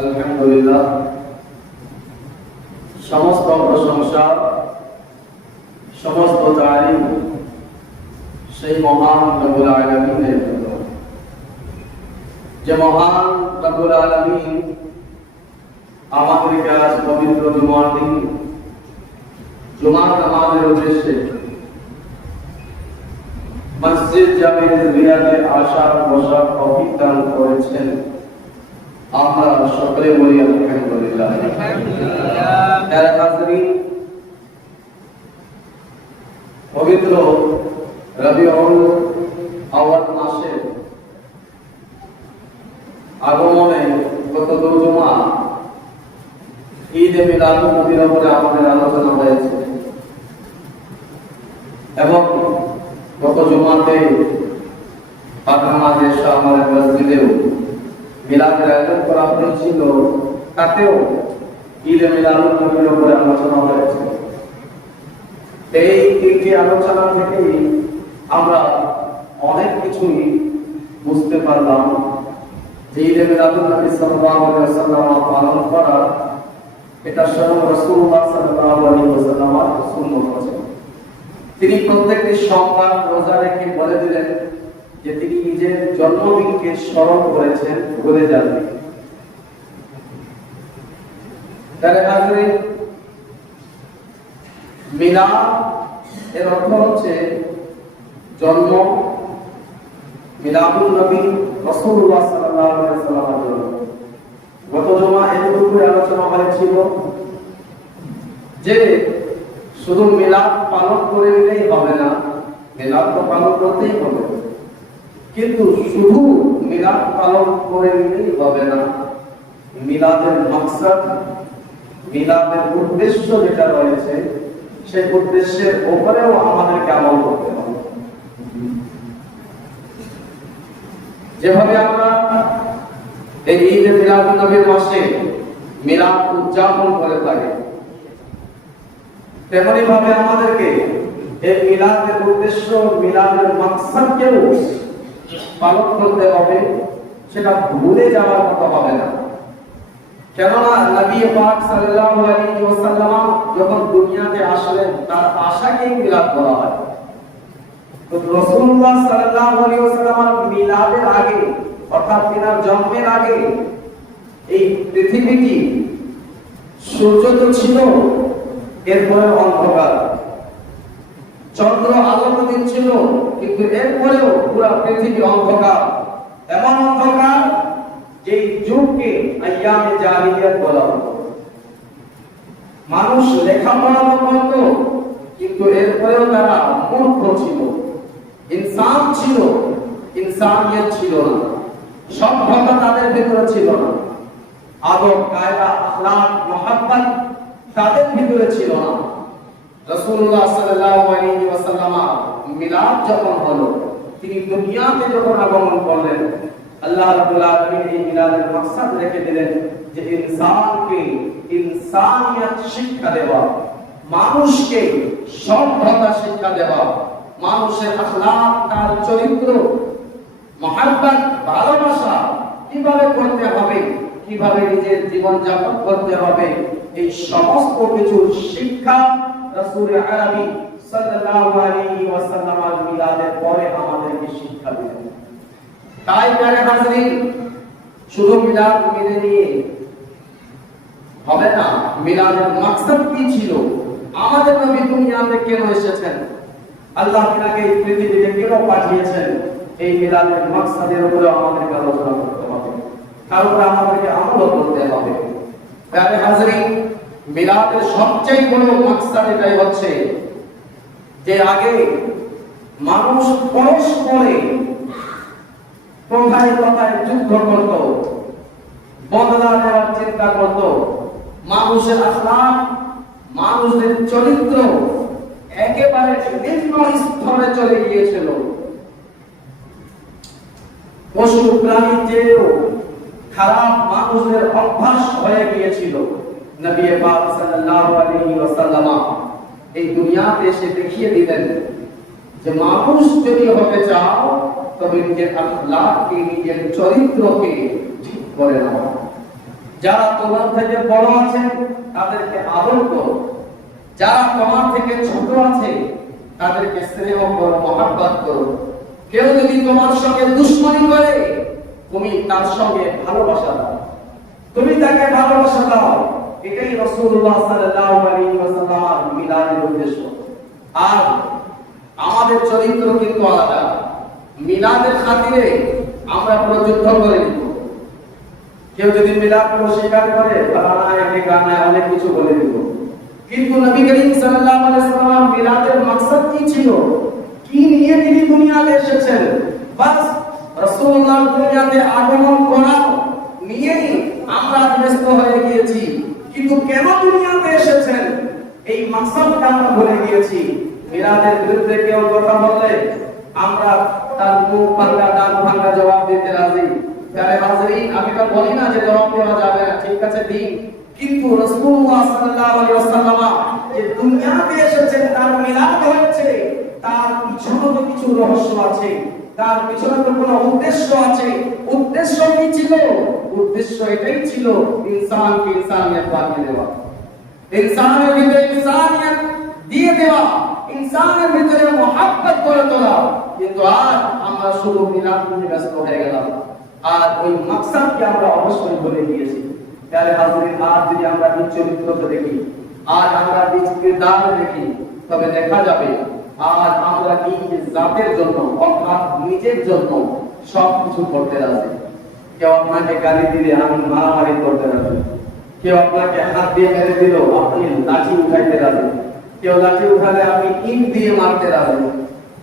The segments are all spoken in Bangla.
আলহামদুলিল্লাহ, সমস্ত প্রশংসা, সমস্ত তারিফ সেই মহান রব্বুল আলামিনের জন্য, যে মহান রব্বুল আলামিন আমাদেরকে আজ পবিত্র জুমার দিন জুমার নামাজের উদ্দেশ্যে মসজিদ জামে রিয়াদে আসার বসার তৌফিক দান করেছেন। আমরা সকলে বলি আলহামদুলিল্লাহ। পবিত্র রবিউল আউয়াল মাসে আগমনে গত জুমা ঈদ মিলাদুন নবীর উপরে আমাদের আলোচনা হয়েছে এবং গত জুমাতে পাকনামাজের আমাদের মসজিদেও মিলাদের আয়োজন করা হয়েছিল, তাতেও ঈদ মিলাদুন নবীর উপরে আলোচনা হয়েছে। এই তিনটি আলোচনা থেকেই আমরা অনেক কিছুই বুঝতে পারলাম যে ঈদ মিলাদুন নবী সাল্লাল্লাহু আলাইহি ওয়াসাল্লাম পালন করা এটা স্বয়ং রাসূলুল্লাহ সাল্লাল্লাহু আলাইহি ওয়াসাল্লামের সুন্নাত আছে। তিনি প্রত্যেকটি সোমবার রোজা রেখে বলে দিলেন যে তিনি নিজের জন্মদিনকে স্মরণ করেছেন, ভুলে যাননি। তার হাজরে মিলাদ এর অর্থ হচ্ছে জন্ম, মিলাদুন নবী রাসূলুল্লাহ সাল্লাল্লাহু আলাইহি ওয়াসাল্লামের জন্ম। গত জুমা এর উপরে আলোচনা হয়েছিল যে শুধু মিলাদ পালন করে নিলেই হবে না, মিলাদ তো পালন করতেই হবে, কিন্তু শুধু মিলাদ পালন করে নিলেই হবে না। মিলাদের মাকসাদ, মিলাদের উদ্দেশ্য যেটা রয়েছে সেই উদ্দেশ্যের উপরেও আমাদেরকে আমল করতে হবে। যেভাবে আমরা এই ঈদ মিলাদুন নবীর মাসে মিলাদ উদযাপন করে থাকি, তেমনি ভাবে আমাদেরকে এই মিলাদের উদ্দেশ্য, মিলাদের মাকসাদকেও পালন করতে হবে, সেটা ভুলে যাওয়ার মতো হবে না। কেননা নবী পাক সাল্লাল্লাহু আলাইহি ওয়াসাল্লাম যখন দুনিয়াতে আসলেন তার আশাকেই মিলাদ বলা হয়। তো রাসূলুল্লাহ সাল্লাল্লাহু আলাইহি ওয়াসাল্লামের মিলাদের আগে অর্থাৎ তিনার জন্মের আগে এই পৃথিবীটি সূর্য তো ছিল, এরপরে অন্ধকার, চন্দ্র আলোক দিচ্ছিল, কিন্তু এরপরেও পুরো পৃথিবী অন্ধকার। এমন অন্ধকার যে যুগকে আইয়ামে জাহিলিয়াত বলা হতো। মানুষ লেখাপড়া করত, কিন্তু এরপরেও তারা মূর্খ ছিল, ইনসান ছিল, ইনসানিয়ত ছিল না, সভ্যতা তাদের ভিতরে ছিল না, আদব কায়দা আখলাক মুহাব্বত তাদের ভিতরে ছিল না। রাসূলুল্লাহ সাল্লাল্লাহু আলাইহি ওয়াসাল্লাম মিলাদ যখন হলো, তিনি দুনিয়াতে যখন আগমন করলেন, আল্লাহ রাব্বুল আলামিন এই মিলাদের মাকসাদ রেখে দিলেন যে ইনসানকে ইনসানিয়ত শিক্ষা দেওয়া, মানুষকে সভ্যতা শিক্ষা দেওয়া, মানুষের আখলাক, তার চরিত্র, মুহাব্বত, ভালোবাসা কিভাবে করতে হবে, কিভাবে নিজের জীবন যাপন করতে হবে, এই সমস্ত কিছু শিক্ষা রাসূল আরবি সাল্লাল্লাহু আলাইহি ওয়াসাল্লামের মিলাদের পরে আমাদেরকে শিক্ষা দিলেন। তাই প্যারে হাজরিন, শুধু মিলাদ মেনে নিয়ে হবে না। মিলাদের মাকসাদ কি ছিল, আমাদের নবী দুনিয়াতে কেন এসেছেন, আল্লাহ তিনাকে এই পৃথিবীতে কেন পাঠিয়েছেন, এই মিলাদের মাকসাদের উপরে আমাদেরকে আলোচনা করতে হবে, তার উপরে আমাদেরকে আমল করতে হবে। প্যারে হাজরিন, মিলাদের সবচেয়ে বড় মাকসাদ এটাই হচ্ছে যে আগে মানুষ পরস্পরে কোথায় কোথায় যুদ্ধ করত, বদলা নেওয়ার চিন্তা করত, মানুষের আখলাক, মানুষের চরিত্র একেবারে নিম্ন স্তরে চলে গিয়েছিল। পশু প্রাণীর চেয়েও খারাপ মানুষের অভ্যাস হয়ে গিয়েছিল। নবী পাক সাল্লাল্লাহু আলাইহি ওয়াসাল্লাম এই দুনিয়াতে এসে দেখিয়ে দিলেন যে মানুষ যদি হতে চাও তবে নিজের আখলাককে, নিজের চরিত্রকে ঠিক করে নাও। যারা তোমার থেকে বড় আছে তাদেরকে আদর করো, যারা তোমার থেকে ছোট আছে তাদেরকে স্নেহ করো, মহব্বত করো। কেউ যদি তোমার সঙ্গে দুশমনি করে তুমি তার সঙ্গে ভালোবাসা দাও, তুমি তাকে ভালোবাসা দাও। এটাই রাসূলুল্লাহ সাল্লাল্লাহু আলাইহি ওয়াসাল্লাম মিলাদের উদ্দেশ্য। আর আমাদের চরিত্র কিন্তু আলাদা। মিলাদের খাতিরে আমরা পুরো যুদ্ধ করে নিব। কেউ যদি মিলাদ অস্বীকার করে গানায় অনেক কিছু বলে দিব, কিন্তু নবী করিম সাল্লাল্লাহু আলাইহি ওয়াসাল্লাম মিলাদের মাকসাদ কি ছিল, কি নিয়ে তিনি দুনিয়াতে এসেছেন, বাস রাসূলুল্লাহ দুনিয়াতে আগমন করা নিয়েই আমরা ব্যস্ত হয়ে গিয়েছি। কিন্তু কেন দুনিয়াতে এসেছেন এই মাকসাদটা আমরা ভুলে গিয়েছি। মিলাদের বিরুদ্ধে কেউ কথা বললে আমরা তার মুখ ভাঙা ডান ভাঙা জবাব দিতে রাজি। তাহলে হাজরিন, আমি তো বলি না যে জবাব দেওয়া যাবে না, ঠিক আছে দিন, কিন্তু রাসূলুল্লাহ সাল্লাল্লাহু আলাইহি ওয়াসাল্লাম যে দুনিয়াতে এসেছেন, তার মিলাদ হয়েছে, তার পিছনে তো কিছু রহস্য আছে, তার পিছনে তো কোনো উদ্দেশ্য আছে। উদ্দেশ্য কি ছিল? উদ্দেশ্য এটাই ছিল ইনসানকে ইনসানিয়ত বানিয়ে দেওয়া, ইনসানের ভিতরে ইনসানিয়ত দিয়ে দেওয়া, ইনসানের ভিতরে মহব্বত করে তোলা। কিন্তু আজ আমরা শুধু মিলাদ নিয়ে ব্যস্ত হয়ে গেলাম, আর ওই মাকসাদকে আমরা অবশ্যই ভুলে গিয়েছি। তাহলে হাজরিন, আজ যদি আমরা নিজ চরিত্রকে দেখি, আজ আমরা নিজ কিরদার দেখি, তবে দেখা যাবে আজ আমরা নিজ জাতের জন্য অর্থাৎ নিজের জন্য সবকিছু করতে রাজি। কেউ আপনাকে গালি দিলে আমি মারামারি করতে রাজি, কেউ আপনাকে হাত দিয়ে মেরে দিল আপনি লাঠি উঠাইতে রাজি, কেউ লাঠি উঠালে আপনি ইট দিয়ে মারতে রাজি,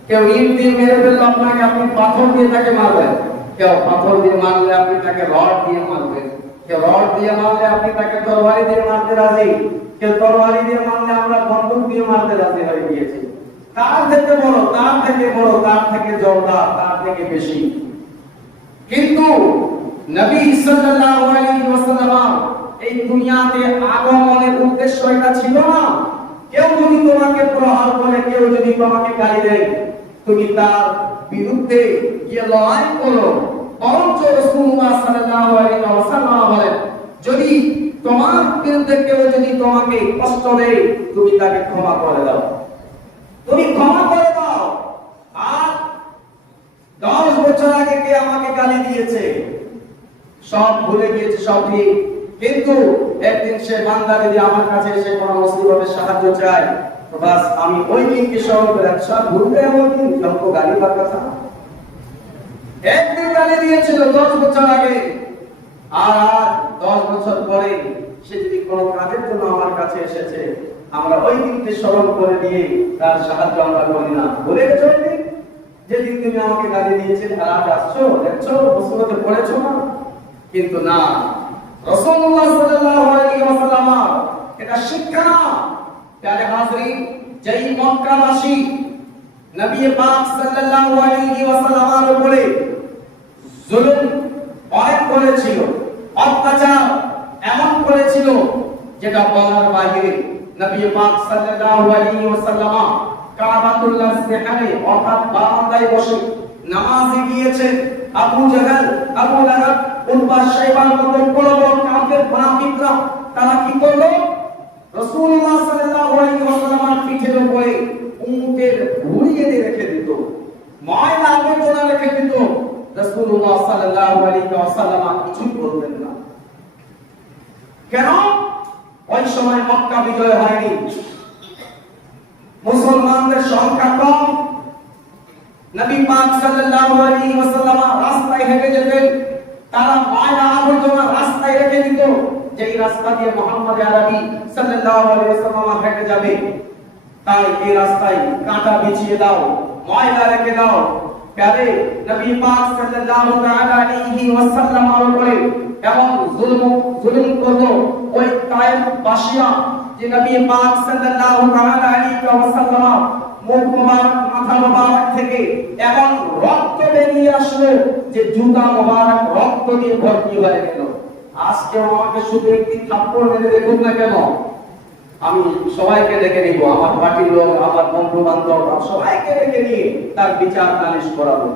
কেউ ইট দিয়ে মেরে ফেললে আপনাকে আপনি পাথর দিয়ে তাকে মারবেন, কেউ পাথর দিয়ে মারলে আপনি তাকে রড দিয়ে মারবেন, কেউ রড দিয়ে মারলে আপনি তাকে তরবারি দিয়ে মারতে রাজি, কেউ তরবারি দিয়ে মারলে আমরা বন্দুক দিয়ে মারতে রাজি হয়ে গিয়েছি। তার থেকে বড়, তার থেকে বড়, তার থেকে জোরদার, তার থেকে বেশি। কিন্তু নবী সাল্লাল্লাহু আলাইহি ওয়াসাল্লাম এই দুনিয়াতে আগমনের উদ্দেশ্য এটা ছিল না কেউ যদি তোমাকে প্রহার করে, কেউ যদি তোমাকে গালি দেয়, তুমি তার বিরুদ্ধে গিয়ে লড়াই করো। বরঞ্চ রাসূলুল্লাহ সাল্লাল্লাহু আলাইহি ওয়াসাল্লাম বলেন, যদি তোমার বিরুদ্ধে কেউ যদি তোমাকে কষ্ট দেয়, তুমি তাকে ক্ষমা করে দাও, তুমি ক্ষমা করে দাও। আর 10 বছর আগে কে আমাকে গালি দিয়েছে সব ভুলে গিয়েছে, সব ঠিক, কিন্তু একদিন সে বান্দা যদি আমার কাছে এসে কোনো মুসিবতে সাহায্য চায়, তো বাস আমি ওই দিনকে স্মরণ করে সব ভুলতে ওই দিন যত গালি পাওয়ার কথা একদিন গালি দিয়েছিল 10 বছর আগে, আর আজ 10 বছর পরে সে যদি কোনো কাজের জন্য আমার কাছে এসেছে, আমরা ওই দিনকে স্মরণ করে দিয়ে তার সাহায্য আমরা করি না। ভুলে গেছো যেদিন তুমি আমাকে গালি দিয়েছে, আর আজ আসছো দেখছো মুসিবতে পড়েছো না, কিন্তু না, রাসূলুল্লাহ সাল্লাল্লাহু আলাইহি ওয়াসাল্লাম এটা শিক্ষা না। প্যারে হাজরিন, যেই মক্কাবাসী নবী পাক সাল্লাল্লাহু আলাইহি ওয়াসাল্লামের উপরে জুলুম অনেক করেছিল, অত্যাচার এমন করেছিল যেটা বলার বাইরে, নবী পাক সাল্লাল্লাহু আলাইহি ওয়াসাল্লাম কাবাতুল্লাহ সেখানে অর্থাৎ বারান্দায় বসে নামাজে গিয়েছেন। আবু জাহল, আবু লাহাব, উতবা, শাইবার মতো বড় বড় কাফের মুনাফিকরা তারা কি করলো? রাসূলুল্লাহ সাল্লাল্লাহু আলাইহি ওয়াসাল্লামের পিঠের উপরে উটের ভুঁড়িয়ে দিয়ে রেখে দিত, ময়লা আবর্জনা রেখে দিত। রাসূলুল্লাহ সাল্লাল্লাহু আলাইহি ওয়াসাল্লাম কিছু বলতেন না। কেন? ওই সময় মক্কা বিজয় হয়নি, মুসলমানদের সংখ্যা কম। নবী পাক সাল্লাল্লাহু আলাইহি ওয়াসাল্লাম রাস্তায় হেঁটে যেতেন, তারা ময়লা আবর্জনা রাস্তায় রেখে দিত, যেই রাস্তা দিয়ে মুহাম্মদ আরবি সাল্লাল্লাহু আলাইহি ওয়াসাল্লাম হেঁটে যাবে, তাই এই রাস্তায় কাঁটা বিছিয়ে দাও, ময়লা রেখে দাও। প্যারে নবী পাক সাল্লাল্লাহু আলাইহি ওয়াসাল্লামের উপরে এমন জুলুম করলো ওই তায়েফ বাসিয়া, যে নবী পাক সাল্লাল্লাহু আলাইহি ওয়াসাল্লাম মুখ মোবারক, মাথা মোবারক থেকে এমন রক্ত বেরিয়ে আসলো যে জুতা মোবারক রক্ত দিয়ে ভর্তি হয়ে গেল। আজকে আমাকে শুধু একটি থাপ্পড় মেরে দেখুন না কেন, আমি সবাইকে ডেকে নিব, আমার পার্টির লোক, আমার বন্ধু বান্ধব সবাইকে ডেকে নিয়ে তার বিচার নালিশ করাবো।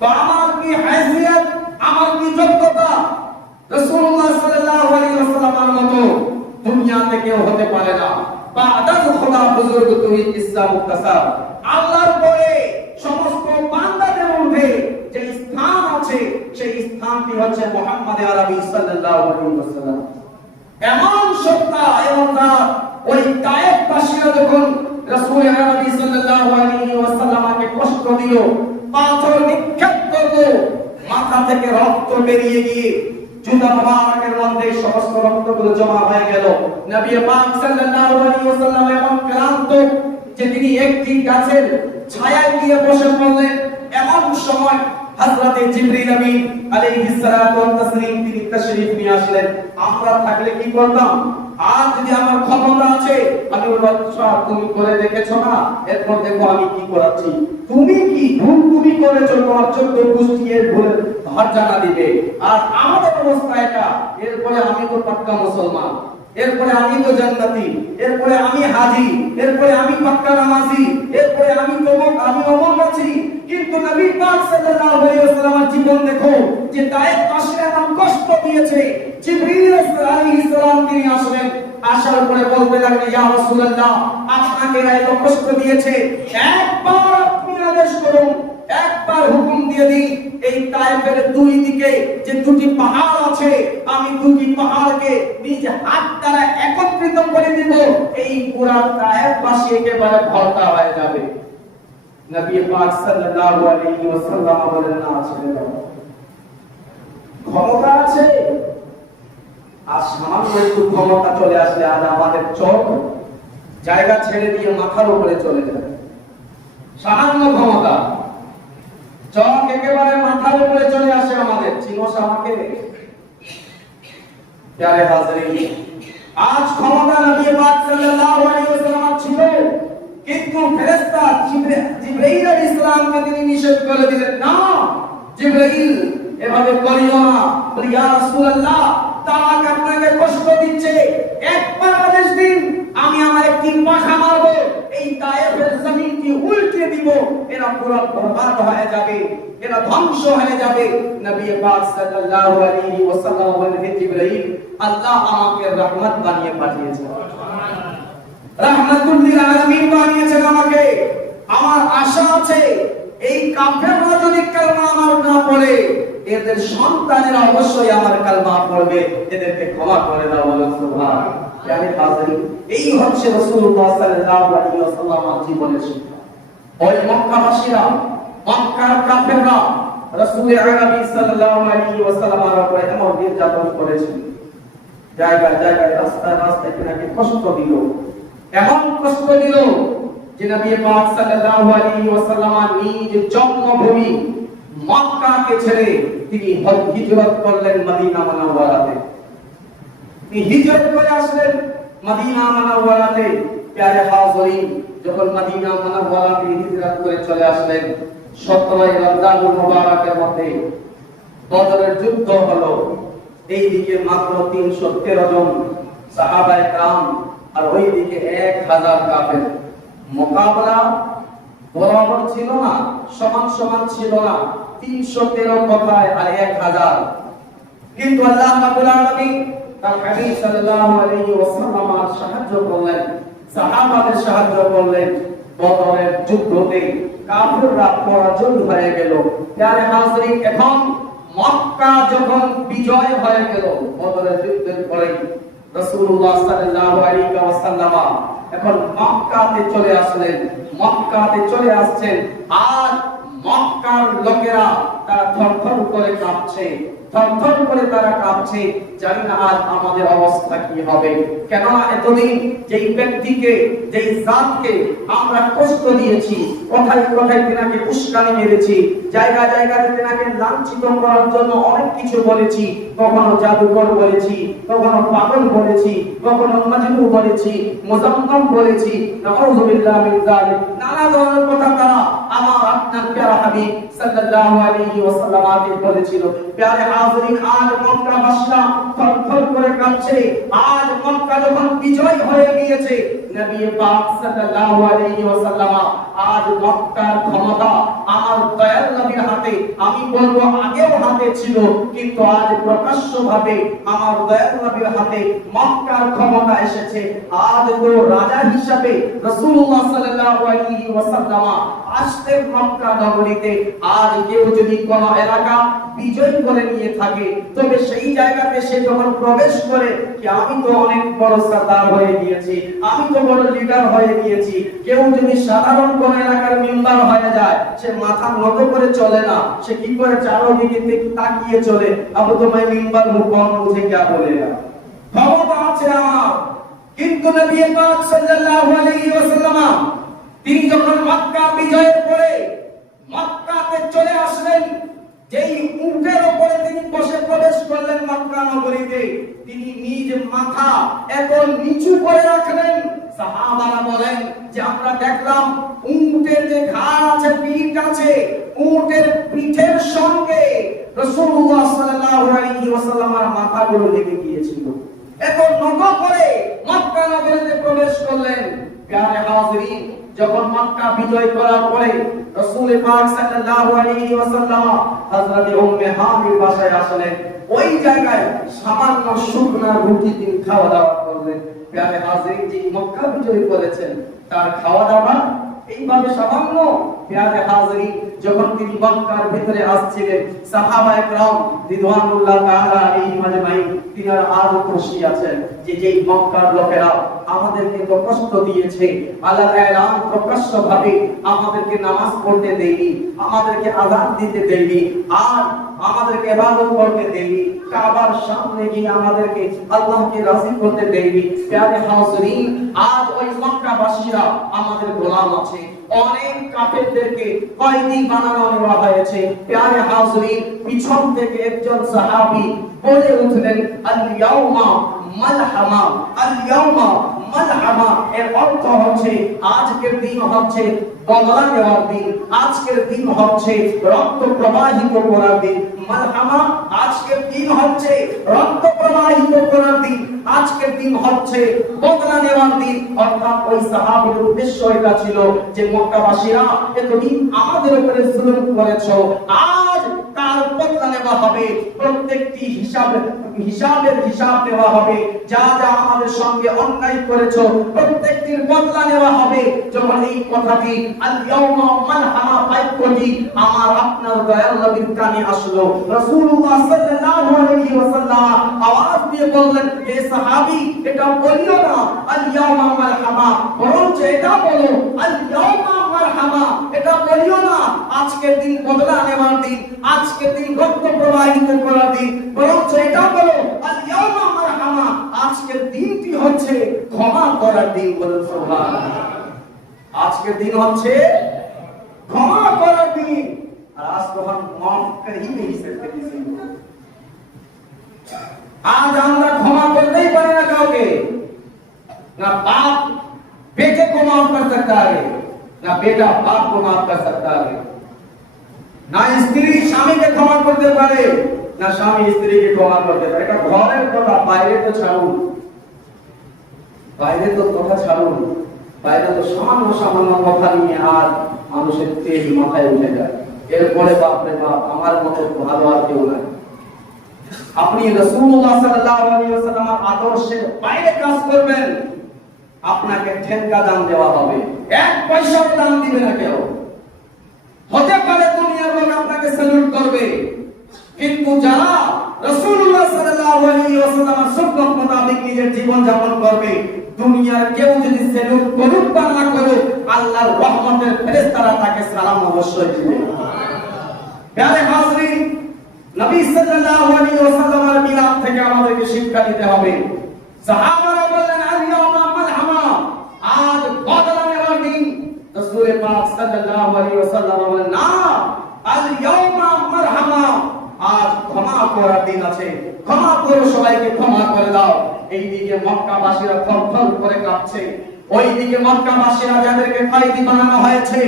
তো আমার কি হাইসিয়ত, আমার কি যোগ্যতা? রাসূলুল্লাহ সাল্লাল্লাহু কেউ হতে পারে না। বাদাল খোদা বুজুর্গ তুই ইসলাম মুক্তাসাব, আল্লাহর পরে সমস্ত বান্দাদের মধ্যে যে স্থান আছে সেই স্থানটি হচ্ছে মুহাম্মদ আরবি সাল্লাল্লাহু আলাইহি ওয়াসাল্লাম। এমন সত্তা এবং রাত ওই তায়েফবাসীরা যখন রাসূল আরবি সাল্লাল্লাহু আলাইহি ওয়াসাল্লামকে কষ্ট দিল, পাথর নিক্ষেপ করলো, মাথা থেকে রক্ত বেরিয়ে গিয়ে জুতা মোবারকের মধ্যে সমস্ত রক্তগুলো জমা হয়ে গেল। নবী পাক সাল্লাল্লাহু আলাইহি ওয়াসাল্লাম এমন ক্লান্ত যে তিনি একটি গাছের ছায়ায় গিয়ে বসে পড়লেন। এমন সময় হযরতে জিবরিল আমিন আলাইহিস সালাতু ওয়াত তাসলিম তিনি তাশরীফ নিয়ে আসলেন। আমরা থাকলে কি করতাম? আর যদি আমার ক্ষমতা আছে আমি বলবো তুমি করে দেখেছো না, এরপর দেখো আমি কি করাচ্ছি। তুমি কি ভুল তুমি করেছো, তোমার চোদ্দ গোষ্ঠী এর ভুলের ভার জানা দিবে। আর আমাদের অবস্থা এটা, এরপরে আমি তো পাক্কা মুসলমান, এরপরে আমি তো জান্নাতি, এরপরে আমি হাজী, এরপরে আমি পাক্কা নামাজি, এরপরে আমি তমক, আমি অমর আছি। কিন্তু নবী পাক সাল্লাল্লাহু আলাইহি ওয়াসাল্লামের জীবন দেখো যে তায়েফবাসীরা এমন কষ্ট দিয়েছে। জিবরিল আলাইহিস সালাম তিনি আসলেন, আসার পরে বলতে লাগলেন ইয়া রাসূলুল্লাহ আপনাকে এত কষ্ট দিয়েছে, একবার আপনি আদেশ করুন, একবার হুকুম দিয়ে দিই এই তায়েফের দুই দিকে যে দুটি পাহাড় আছে আমি দুটি পাহাড়কে নিজ হাত দ্বারা একত্রিত করে দিব, এই পুরা তায়েফবাসী একেবারে ভরতা হয়ে যাবে। নবী পাক সাল্লাল্লাহু আলাইহি ওয়াসাল্লাম বলেন না ছেড়ে দাও, ক্ষমতা আছে। আর সামান্য একটু ক্ষমতা চলে আসলে আজ আমাদের চোখ জায়গা ছেড়ে দিয়ে মাথার উপরে চলে যায়। সামান্য ক্ষমতা চোখ একেবারে মাথার উপরে চলে আসে আমাদের। চিনোস আমাকে? প্যারে হাজরিন, আজ ক্ষমতা নবী পাক সাল্লাল্লাহু আলাইহি ওয়াসাল্লাম ছিল, কিন্তু ফেরেশতা জিবরাইল আলাইহিস সালামকে তিনি নিষেধ করে দিলেন, না জিবরাইল এভাবে করিও না। বলি ইয়া রাসূলুল্লাহ তারা আপনাকে কষ্ট দিচ্ছে, একবার আদেশ দিন আমি আমার একটি পাখা মারব, এই তায়েফের জমিনকে উল্টে দিব, এরা পুরো বরবাদ হয়ে যাবে, এরা ধ্বংস হয়ে যাবে। নবী পাক সাল্লাল্লাহু আলাইহি ওয়াসাল্লাম বলেন জিবরাইল আল্লাহ আমাকে রহমত বানিয়ে পাঠিয়েছেন, রাহমাতুল লিল আলামিন বানিয়েছেন আমাকে। আমার আশা আছে এই কাফেররা যদি কালমা আমার না পড়ে এদের সন্তানেরা অবশ্যই আমার কালমা পড়বে, এদেরকে ক্ষমা করে দাও বলেন সুবহানাল্লাহ। প্রিয় হাজরিন, এই হচ্ছে রাসূলুল্লাহ সাল্লাল্লাহু আলাইহি ওয়াসাল্লামের জীবনের শিক্ষা। ওই মক্কাবাসীরা, মক্কার কাফেররা রাসূল আরবি সাল্লাল্লাহু আলাইহি ওয়াসাল্লামের উপরে এমন নির্যাতন করেছিল, জায়গায় জায়গায় রাস্তায় রাস্তায় তাকে কষ্ট দিল, এমন কষ্ট দিল যে নবী পাক সাল্লাল্লাহু আলাইহি ওয়াসাল্লাম নিজ জন্মভূমি মক্কাকে ছেড়ে তিনি হিজরত করলেন মদিনা মুনাওয়ারাতে। তিনি হিজরত করে আসলেন মদিনা মুনাওয়ারাতে। প্রিয় হাজরিন, যখন মদিনা মুনাওয়ারাতে হিজরত করে চলে আসলেন, 17 রমজানুল মুবারকের মধ্যে বদরের যুদ্ধ হলো। এইদিকে মাত্র 313 জন সাহাবায়ে کرام আর ওইদিকে 1000 কাফের। মোকাবেলা বরাবর ছিল না, সমান সমান ছিল না, 313 কথায় আর 1000। কিন্তু আল্লাহ রাব্বুল আলামিন তার হাবিব সাল্লাল্লাহু আলাইহি ওয়াসাল্লাম সাহায্য করলেন, সাহাবাদের সাহায্য করলেন। বদরের যুদ্ধে কাফেররা পরাজয় হয়ে গেল। প্রিয় হাজরিন, এখন মক্কা যখন বিজয় হয়ে গেল বদরের যুদ্ধের পরে, রাসূলুল্লাহ সাল্লাল্লাহু আলাইহি ওয়াসাল্লাম এখন মক্কাতে চলে আসলেন। মক্কাতে চলে আসছেন আর মক্কার লোকেরা তারা থরথর করে কাঁপছে, থরথর করে তারা কাঁপছে। জানি না আজ আমাদের অবস্থা কি হবে। কেন এতদিন যেই ব্যক্তিকে, যেই জাতকে আমরা কষ্ট দিয়েছি, কথায় কথায় তেনাকে উস্কানি মেরেছি, জায়গা জায়গাতে তেনাকে লাঞ্ছিত করার জন্য অনেক কিছু বলেছি, কখনো জাদুকর বলেছি, কখনো পাগল বলেছি, কখনো মাজনু বলেছি, মুজাম্মাম বলেছি, নাউযুবিল্লাহ মিন যালিক, নানা ধরনের কথা তারা আমার আপনার প্যারা হাবিব সাল্লাল্লাহু আলাইহি ওয়াসাল্লামকে বলেছিল। প্যারে হাজরিন, আজ মক্কাবাসীরা থরথর করে কাঁপছে। আজ মক্কা যখন বিজয় হয়ে গিয়েছে, নবী পাক সাল্লাল্লাহু আলাইহি ওয়াসাল্লাম আজ মক্কার ক্ষমতা, আমার দয়াল নবীর হাতে, আমি বলবো আগেও হাতে ছিল, কিন্তু আজ প্রকাশ্যভাবে আমার দয়াল নবীর হাতে মক্কার ক্ষমতা এসেছে। আজ তো রাজা হিসাবে রাসূলুল্লাহ সাল্লাল্লাহু আলাইহি ওয়াসাল্লাম আসতেন মক্কা নগরীতে। আজ কেউ যদি কোন এলাকা বিজয় করে নিয়ে থাকে, তবে সেই জায়গাতে সে যখন প্রবেশ করে কি আমি তো অনেক বড় সরদার হয়ে গিয়েছি, আমি তো বড় লিডার হয়ে গিয়েছি। কেউ যদি সাধারণ কোন এলাকার মেম্বার হয়ে যায়, সে মাথা নত করে চলে না, সে কি করে চারদিকে তাকিয়ে চলে, আবু তোমায় মেম্বার হুকুম মুঝে क्या बोलेगा। ক্ষমতা আছে আমার, কিন্তু নবী পাক সাল্লাল্লাহু আলাইহি ওয়াসাল্লাম তিনি যখন মক্কা বিজয়ের পরে মক্কাতে চলে আসলেন, যেই উটের উপরে তিনি বসে প্রবেশ করলেন মক্কা নগরীতে, তিনি নিজ মাথা এত নিচু করে রাখলেন, সাহাবারা বলেন যে আমরা দেখলাম উটের যে ঘাড় আছে, পিঠ আছে, উটের পিঠের সঙ্গে রাসূলুল্লাহ সাল্লাল্লাহু আলাইহি ওয়াসাল্লামের মাথাগুলো লেগে গিয়েছিল। এত নত করে মক্কা নগরীতে প্রবেশ করলেন। প্যারে হাজিরিন, যখন মক্কা বিজয় করার পরে রাসূল পাক সাল্লাল্লাহু আলাইহি ওয়াসাল্লাম হযরত উম্মে হানির বাসায় আসলেন। ওই জায়গায় সামান্য শুকনা রুটি তিনি খাওয়া দাওয়া করলেন। প্যারে হাজিরিন, যিনি মক্কা বিজয় করেছেন তার খাওয়া দাওয়া এইভাবে সামান্য। প্যারে হাজিরিন, যখন তিনি মক্কার ভিতরে আসছিলেন, সাহাবায়ে কেরাম রিদওয়ানুল্লাহ তাআলা আলাইহিম আজমাইন তিনারা আরো খুশি আছেন যে যেই মক্কার লোকেরা আমাদেরকে তো কষ্ট দিয়েছে, আল্লাহর এলান প্রকাশ্যভাবে আমাদেরকে নামাজ পড়তে দেয়নি, আমাদেরকে আযান দিতে দেয়নি, আর আমাদেরকে ইবাদত করতে দেয়নি, কাবার সামনে গিয়ে আমাদেরকে আল্লাহকে রাজি করতে দেয়নি। প্যারে হাজিরিন, আজ ওই মক্কাবাসীরা আমাদের গোলাম আছে, অনেক কাফেরদেরকে কয়েদি বানানো হয়েছে। প্যারে হাজিরিন, পিছন থেকে একজন সাহাবী বলে উঠলেন আল ইয়াউমা মালহামা, আল ইয়াউমা মালহামা, এর অর্থ হচ্ছে আজকের দিন হচ্ছে বদলা নেওয়ার দিন, আজকের দিন হচ্ছে রক্ত প্রবাহিত করার দিন। মালহামা, আজকের দিন হচ্ছে রক্ত প্রবাহিত করার দিন, আজকের দিন হচ্ছে বদলা নেওয়ার দিন। অর্থাৎ ওই সাহাবীর উদ্দেশ্য এটা ছিল যে মক্কাবাসীরা এতদিন আমাদের উপরে জুলুম করেছো, আজ তার বদলা নেওয়া হবে, প্রত্যেকটি হিসাবের হিসাব দেওয়া হবে, যা যা আমাদের সঙ্গে অন্যায় করেছো প্রত্যেকটির বদলা নেওয়া হবে। যখন এই কথাটি আল ইয়াউমা মালহামা বাক্যটি আমার আপনার দয়াল নবীর কানে আসলো, রাসূলুল্লাহ সাল্লাল্লাহু আলাইহি ওয়াসাল্লাম আওয়াজ দিয়ে বললেন, হে সাহাবী, এটা বলিও না আল ইয়াউমা মালহামা, বরঞ্চ এটা বলো আল ইয়াউমা মারহামা। এটা বলিও না আজকের দিন বদলা নেওয়ার দিন, আজকের দিন রক্ত প্রবাহিত করার দিন, বরঞ্চ এটা বলো আল ইয়াউমা মারহামা, আজকের দিনটি হচ্ছে ক্ষমা করার দিন। বলুন সুবহানাল্লাহ। আজকের দিন হচ্ছে ক্ষমা করার দিন, আর আজ তো हम माफ कर ही नहीं सकते किसी को। आज আমরা ক্ষমা করতেই পারি না কাউকে, না बाप बेटे को माफ कर सकता है, ना बेटा बाप को माफ कर सकता है, ना স্ত্রী স্বামীকে ক্ষমা করতে পারে, না স্বামী স্ত্রীকে ক্ষমা করতে পারে। এটা ঘরের কথা, বাইরে তো ছাড়ুন, বাইরে তো কথা ছাড়ুন, বাইরে তো সামান্য সামান্য কথা নিয়ে আর মানুষের তেজ মাথায় উঠে যায়। এরপরে বাপরে বাপ, আমার মতো ভালো আর কেউ নাই। আপনি রাসূলুল্লাহ সাল্লাল্লাহু আলাইহি ওয়াসাল্লামের আদর্শের বাইরে কাজ করবেন, আপনাকে ঠেঙ্গা দান দেওয়া হবে, এক পয়সাও দান দিবে না কেউ। হতে পারে দুনিয়ার লোক আপনাকে স্যালুট করবে, কিন্তু যারা রাসূলুল্লাহ সাল্লাল্লাহু আলাইহি ওয়াসাল্লামের সুন্নাত মোতাবেক নিজের জীবন যাপন করবে, দুনিয়ার কেউ যদি স্যালুট করুক বা না করুক, আল্লাহর রহমতের ফেরেশতারা তাকে সালাম অবশ্যই দিবে। প্যারে হাজিরিন, নবী সাল্লাল্লাহু আলাইহি ওয়াসাল্লামের মিলাদ থেকে আমাদেরকে শিক্ষা দিতে হবে। সাহাবারা বললেন আল ইয়াউমা মালহামা, আজ বদলা নেওয়ার দিন। রাসূল পাক সাল্লাল্লাহু আলাইহি ওয়াসাল্লাম বলেন না, আল ইয়াউমা মারহামা, আজ ক্ষমা করার দিন আছে, ক্ষমা করো, সবাইকে ক্ষমা করে দাও। এইদিকে মক্কাবাসীরা থরথর করে কাঁপছে, ওইদিকে মক্কাবাসীরা যাদেরকে কয়েদি বানানো হয়েছে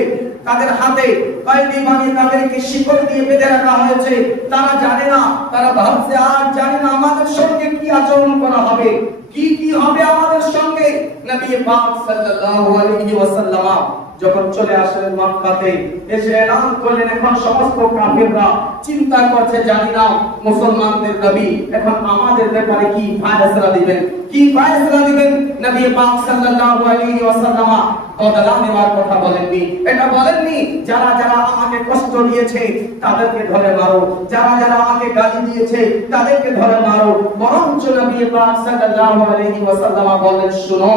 তাদের হাতে কয়েদি বানিয়ে তাদেরকে শিকল দিয়ে বেঁধে রাখা হয়েছে, তারা জানে না, তারা ভাবছে আর জানে না আমাদের সঙ্গে কি আচরণ করা হবে, কি কি হবে আমাদের সঙ্গে। নবী পাক সাল্লাল্লাহু আলাইহি ওয়াসাল্লাম যখন চলে আসলেন মক্কাতে, এসে এলান করলেন এখন সমস্ত কাফিররা চিন্তা করছে, জানি না মুসলমানদের নবী এখন আমাদের ব্যাপারে কি ফয়সালা দিবেন, কি ফয়সালা দিবেন। নবী পাক সাল্লাল্লাহু আলাইহি ওয়াসাল্লাম বদলা নেওয়ার কথা বলেননি, এটা বলেননি যারা যারা আমাকে কষ্ট দিয়েছে তাদেরকে ধরে মারো, যারা যারা আমাকে গালি দিয়েছে তাদেরকে ধরে মারো, বরঞ্চ নবী পাক সাল্লাল্লাহু আলাইহি ওয়াসাল্লাম বলেন শুনো